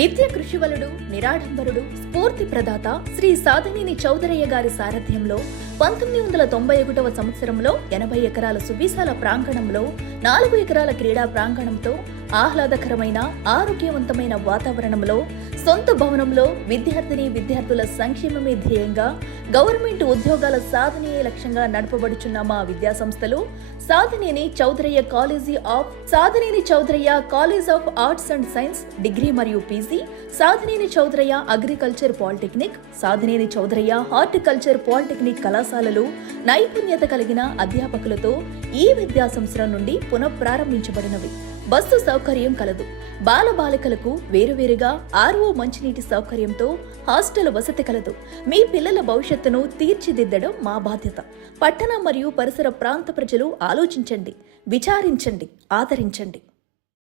నిత్య కృషివలుడు, నిరాడంబరుడు, స్ఫూర్తి ప్రదాత శ్రీ సాధినేని చౌదరయ్య గారి సారథ్యంలో 1991వ సంవత్సరంలో 80 ఎకరాల సువిశాల ప్రాంగణంలో 4 ఎకరాల క్రీడా ప్రాంగణంతో ఆహ్లాదకరమైన ఆరోగ్యవంతమైన వాతావరణంలో సొంత భవనంలో విద్యార్థుల సంక్షేమమే ధ్యేయంగా గవర్నమెంట్ ఉద్యోగాల సాధనే లక్ష్యంగా నడపబడుచున్న మా విద్యా సంస్థలు Sadhineni Chowdaraiah college of arts and science degree మరియు PG, Sadhineni Chowdaraiah agriculture polytechnic, Sadhineni Chowdaraiah horticulture polytechnic కళాశాలలు నైపుణ్యత కలిగిన అధ్యాపకులతో ఈ విద్యా సంవత్సరం నుండి పునఃప్రారంభించబడినవి. బస్సు సౌకర్యం కలదు. బాలబాలికలకు వేరువేరుగా ఆర్ఓ మంచినీటి సౌకర్యంతో హాస్టల్ వసతి కలదు. మీ పిల్లల భవిష్యత్తును తీర్చిదిద్దడం మా బాధ్యత. పట్టణ మరియు పరిసర ప్రాంత ప్రజలు ఆలోచించండి, విచారించండి, ఆదరించండి.